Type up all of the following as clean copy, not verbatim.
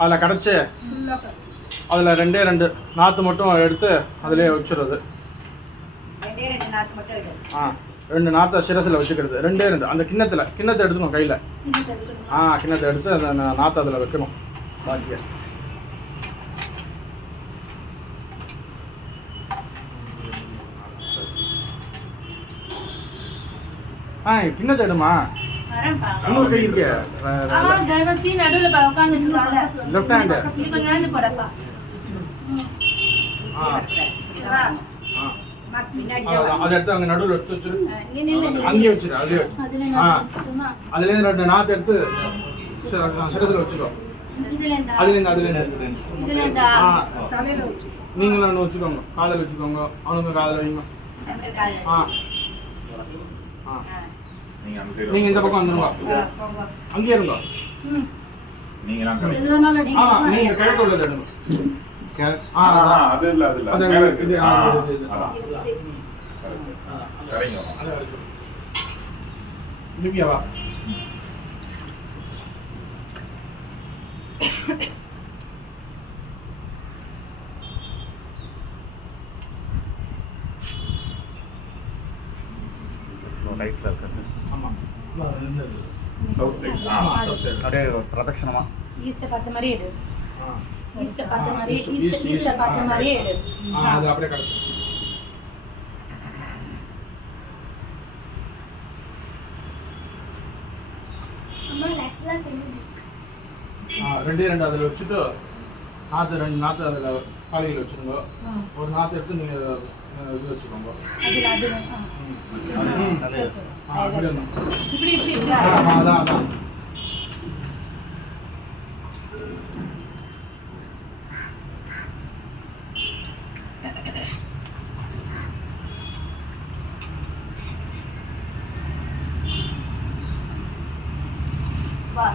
அதில் கடைச்சி அதில் ரெண்டு நாற்று மட்டும் எடுத்து அதிலே வச்சுருது. ரெண்டு நாற்றை சிரசில் வச்சுக்கிறது. ரெண்டு அந்த கிண்ணத்தை எடுத்துக்கணும் கையில். கிண்ணத்தை எடுத்து அந்த நாற்றை அதில் வைக்கணும். பாக்கிய கிண்ணத்தை எடுமா. இன்னொரு கை இருக்கு. Left hand. அதை எடுத்து அங்கே நடுவில் எடுத்து வச்சிரு. அங்கேயே வச்சிரு. அதுலேயே வச்சு அதுலேருந்து ரெண்டு நாற்று எடுத்து சிரசில் வச்சுக்கோ. அதுலேருந்து நீங்களும் ஒன்று வச்சுக்கோங்க. காதில் வச்சுக்கோங்க. அவனுங்க காதில் வைங்க. நீங்க இந்த பக்கம் வந்துருங்க. அங்கேயே இருங்க. நீங்க கிழக்கு உள்ளது எடுங்க. திவ்யாவா ரைட்ல இருக்குது. ஆமா சவுத் சைடு. அப்படியே பிரதட்சணமா ஈஸ்ட் பார்த்த மாதிரி எடு. ஈஸ்ட் பார்த்த மாதிரி ஈஸ்ட் பார்த்த மாதிரி எடு. அது அப்படியே கரெக்ட். அம்மா லெஃப்ட்ல ரெண்டு அதில் வச்சுட்டு ரெண்டு நாற்று அதில் காலையில் வச்சுருங்க. ஒரு நாற்று எடுத்து நீங்கள் இது வச்சுக்கோங்க. அதான் வா.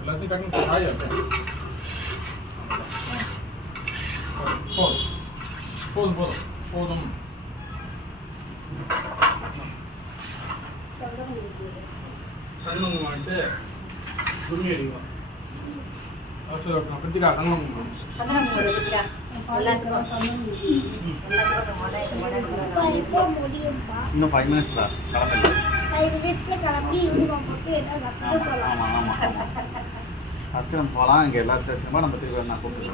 எல்லாத்தையும் டக்குனு காயா போதும். சன்னங்க வந்துட்டு குருமி அடிக்கும். கிருத்திகா சன்னங்க இன்னும் 5 minutes கிளம்பி யூனிஃபார்ம் போட்டு ஏதாவது சாப்பிட்டு போகலாம். ஃபர்ஸ்ட் நம்ம போகலாம். இங்கே எல்லாத்தையும் வச்சுருமா நம்ம திருப்பி நான் கூப்பிட்டு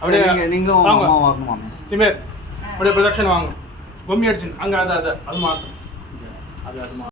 அப்படியே நீங்களும் அம்மா வரணுமா? திமேர் அப்படியே ப்ரொடக்ஷன் வாங்க. பொம்மி அடிச்சு அங்கே அது மாற்றம் அது